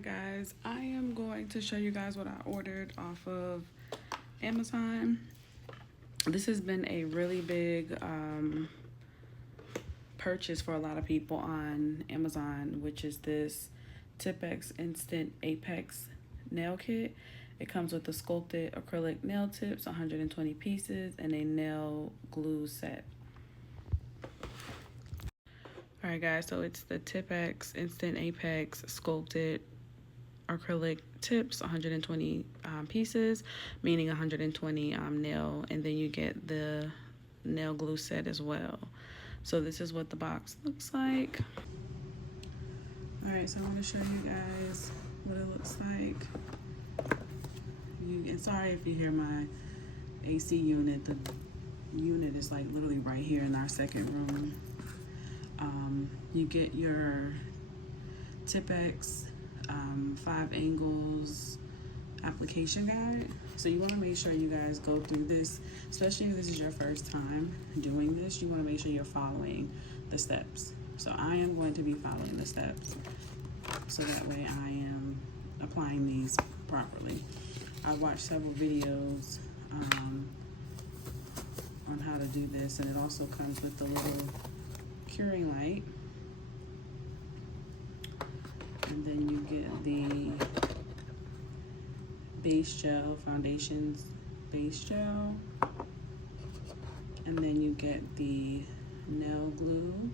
Alright guys, I am going to show you guys what I ordered off of Amazon. This has been a really big purchase for a lot of people on Amazon, which is this Tipex Instant Apex nail kit. It comes with the sculpted acrylic nail tips, 120 pieces, and a nail glue set. Alright guys, so it's the Tipex Instant Apex sculpted acrylic tips, 120 pieces, meaning 120 nail, and then you get the nail glue set as well. So this is what the box looks like. All right, so I want to show you guys what it looks like. And sorry if you hear my AC unit. The unit is like literally right here in our second room. You get your Tipex 5 angles application guide. So you want to make sure you guys go through this, especially if this is your first time doing this. You want to make sure you're following the steps. So I am going to be following the steps, so that way I am applying these properly. I watched several videos on how to do this, and it also comes with the little curing light. And then you get the base gel, foundations base gel. And then you get the nail glue.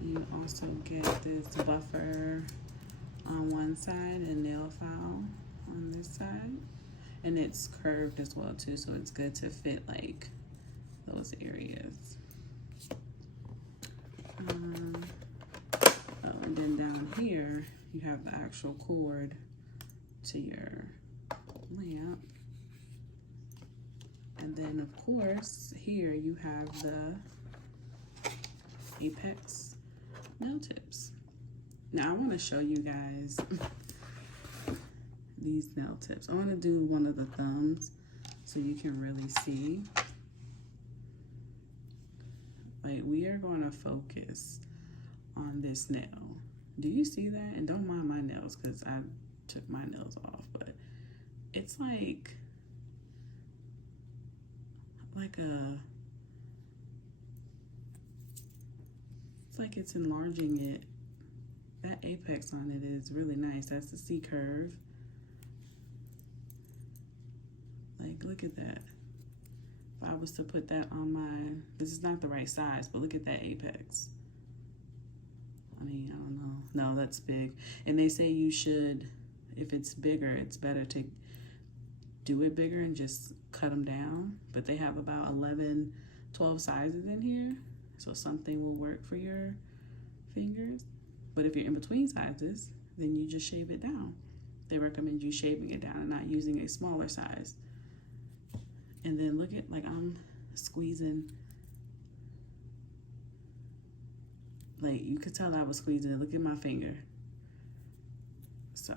You also get this buffer on one side and nail file on this side. And it's curved as well too, so it's good to fit like those areas. And then down here, you have the actual cord to your lamp. And then of course, here you have the Apex nail tips. Now I want to show you guys these nail tips. I want to do one of the thumbs so you can really see. Like, we are going to focus on this nail. Do you see that? And don't mind my nails because I took my nails off, but it's like it's like it's enlarging it. That apex on it is really nice. That's the C curve. Like, look at that. If I was to put that on my, this is not the right size, but look at that apex. I mean, I don't know. No, that's big. And they say you should, if it's bigger, it's better to do it bigger and just cut them down. But they have about 11, 12 sizes in here. So something will work for your fingers. But if you're in between sizes, then you just shave it down. They recommend you shaving it down and not using a smaller size. And then look at, like, I'm squeezing. Like, you could tell I was squeezing it. Look at my finger. So,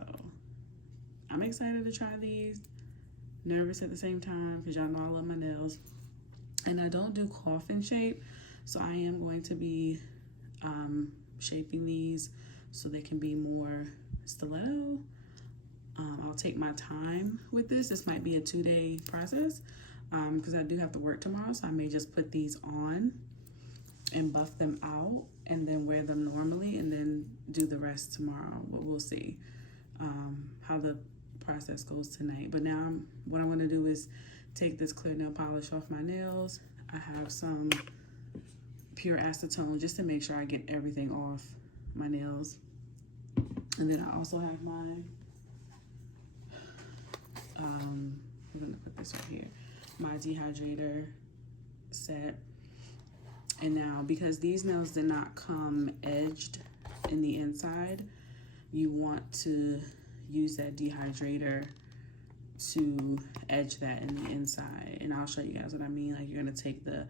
I'm excited to try these. Nervous at the same time because y'all know I love my nails. And I don't do coffin shape. So I am going to be shaping these so they can be more stiletto. I'll take my time with this. This might be a 2-day process because I do have to work tomorrow. So I may just put these on and buff them out and then wear them normally and then do the rest tomorrow. But we'll see how the process goes tonight. But now what I'm going to do is take this clear nail polish off my nails. I have some pure acetone just to make sure I get everything off my nails. And then I also have my I'm gonna put this right here, my dehydrator set. And now, because these nails did not come edged in the inside, you want to use that dehydrator to edge that in the inside. And I'll show you guys what I mean. Like, you're gonna take the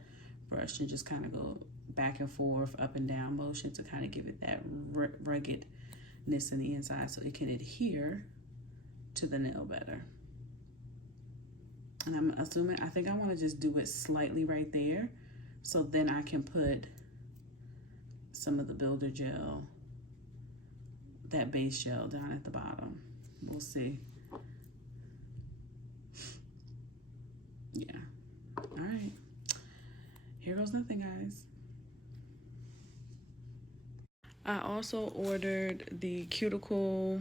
brush and just kind of go back and forth, up and down motion to kind of give it that ruggedness in the inside so it can adhere to the nail better. And I'm assuming, I think I want to just do it slightly right there, so then I can put some of the builder gel that base gel down at the bottom. We'll see. Yeah. All right. Here goes nothing, guys. I also ordered the cuticle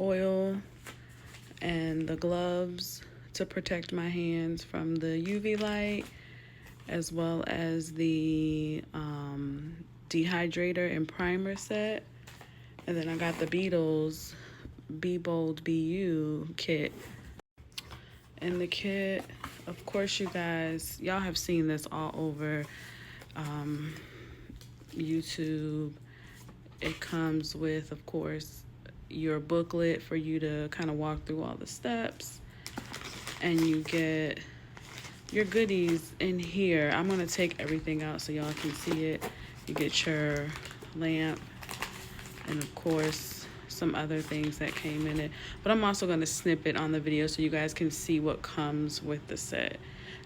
oil and the gloves to protect my hands from the UV light, as well as the dehydrator and primer set. And then I got the Beetles Be Bold Be You kit. And the kit, of course, you guys, y'all have seen this all over YouTube. It comes with, of course, your booklet for you to kind of walk through all the steps, and you get your goodies in here. I'm gonna take everything out so y'all can see it. You get your lamp and, of course, some other things that came in it, but I'm also going to snip it on the video so you guys can see what comes with the set.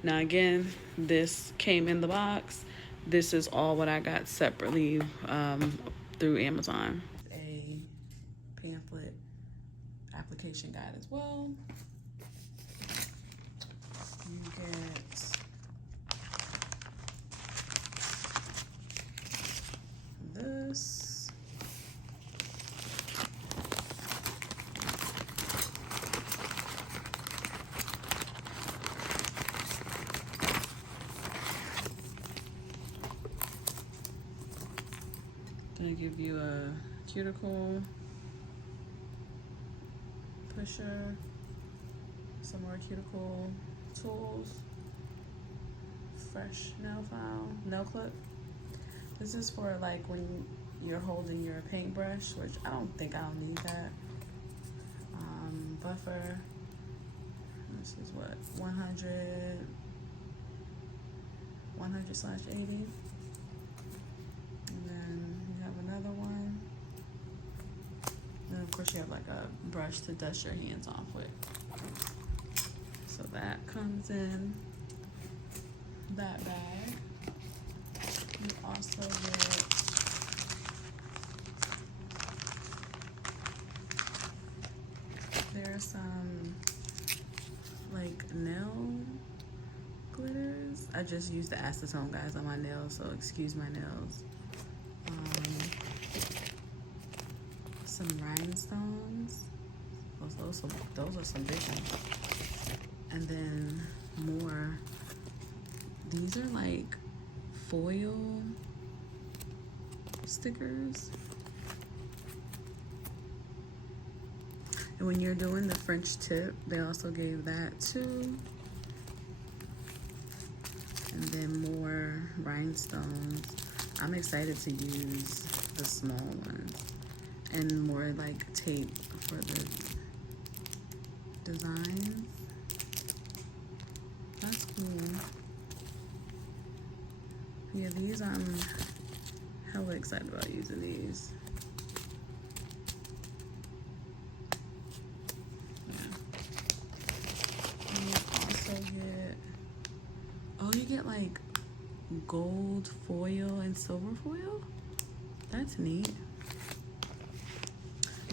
Now again, this came in the box. This is all what I got separately through Amazon. A pamphlet application guide as well. You get this. Gonna give you a cuticle pusher, some more cuticle tools, fresh nail file, nail clip. This is for like when you're holding your paintbrush, which I don't think I'll need that. Buffer. This is what, 100/80. And then you have another one. And then of course you have like a brush to dust your hands off with. So that comes in that bag. You also get there's some like nail glitters. I just used the acetone, guys, on my nails, so excuse my nails. Some rhinestones. Those are some big ones. And then more. These are like foil stickers. And when you're doing the French tip, they also gave that too. And then more rhinestones. I'm excited to use the small ones. And more like tape for the designs. That's cool. Yeah, these, I'm hella excited about using these. You get like gold foil and silver foil. That's neat.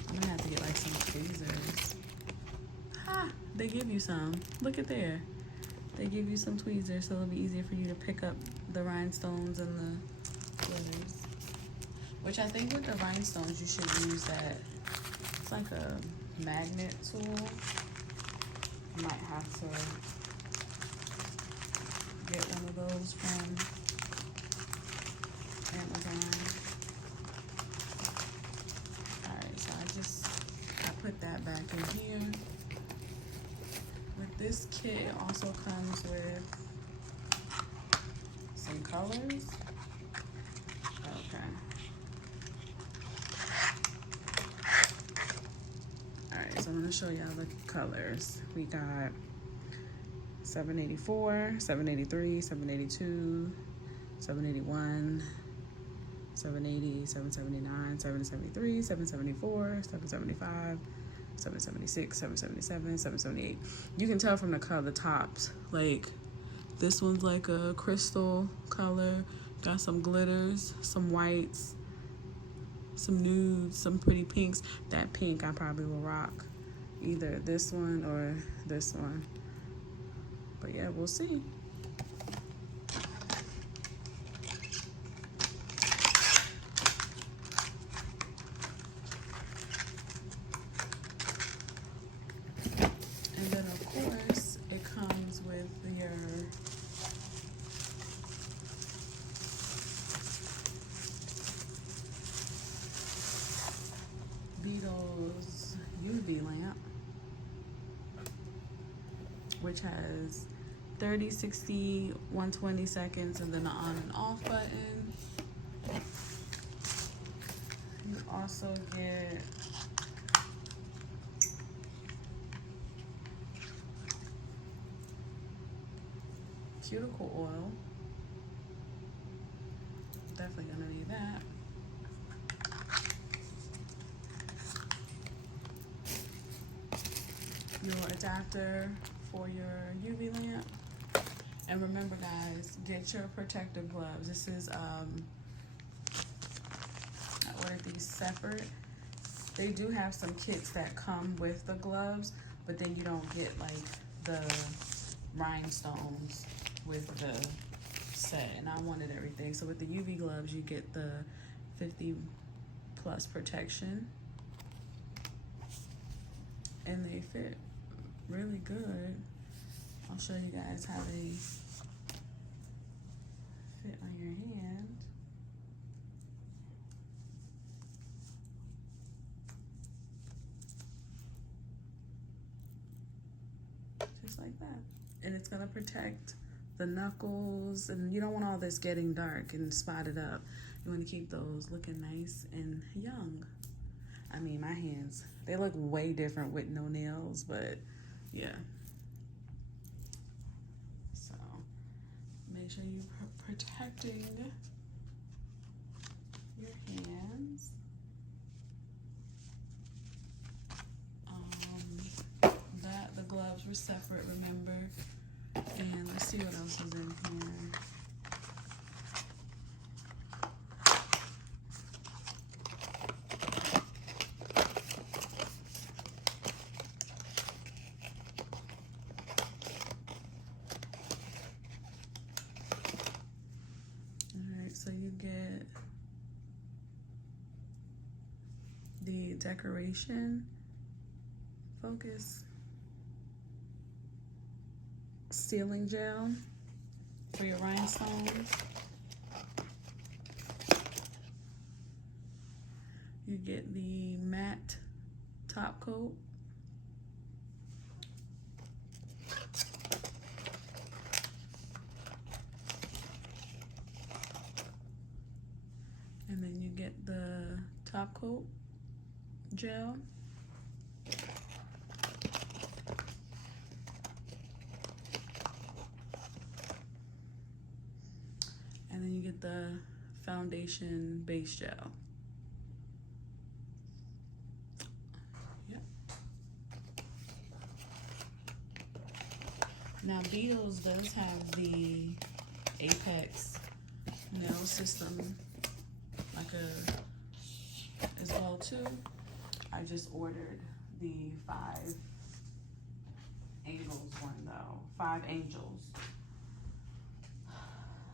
I'm gonna have to get like some tweezers. Ha! They give you some. Look at there. They give you some tweezers so it'll be easier for you to pick up the rhinestones and the glitters. Which I think with the rhinestones you should use that. It's like a magnet tool. You might have to get one of those from Amazon. Alright, so I put that back in here. With this kit, it also comes with some colors. Okay. Alright, so I'm gonna show y'all the colors. We got 784, 783, 782, 781, 780, 779, 773, 774, 775, 776, 777, 778. You can tell from the color, the tops. Like, this one's like a crystal color. Got some glitters, some whites, some nudes, some pretty pinks. That pink I probably will rock. Either this one or this one. But yeah, we'll see. And then of course it comes with your Beetles UV lamp, which has 30, 60, 120 seconds, and then an on and off button. You also get cuticle oil. Definitely gonna need that. Your adapter for your UV lamp. And remember guys, get your protective gloves. This is, I ordered these separate. They do have some kits that come with the gloves, but then you don't get like the rhinestones with the set. And I wanted everything. So with the UV gloves, you get the 50+ protection. And they fit really good. I'll show you guys how they fit on your hand. Just like that. And it's gonna protect the knuckles, and you don't want all this getting dark and spotted up. You wanna keep those looking nice and young. I mean, my hands, they look way different with no nails, but yeah. So make sure you're protecting your hands. The gloves were separate, remember? And let's see what else is in here. So you get the decoration focus sealing gel for your rhinestones. You get the matte top coat. And then you get the top coat gel. And then you get the foundation base gel. Yep. Now Beetles does have the Apex nail system as well too. I just ordered the 5 angles one though, 5 angels.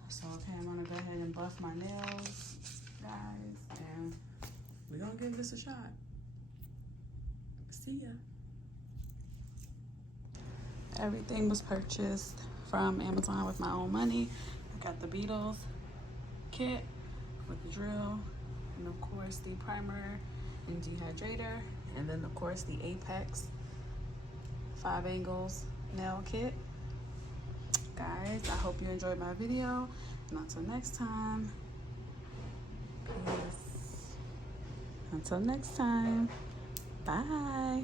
So okay, I'm gonna go ahead and buff my nails, guys, and we're gonna give this a shot. See ya. Everything was purchased from Amazon with my own money. I got the Beetles kit with the drill, and of course the primer and dehydrator, and then of course the Apex 5 angles nail kit. Guys, I hope you enjoyed my video, and until next time, peace. Until next time, bye.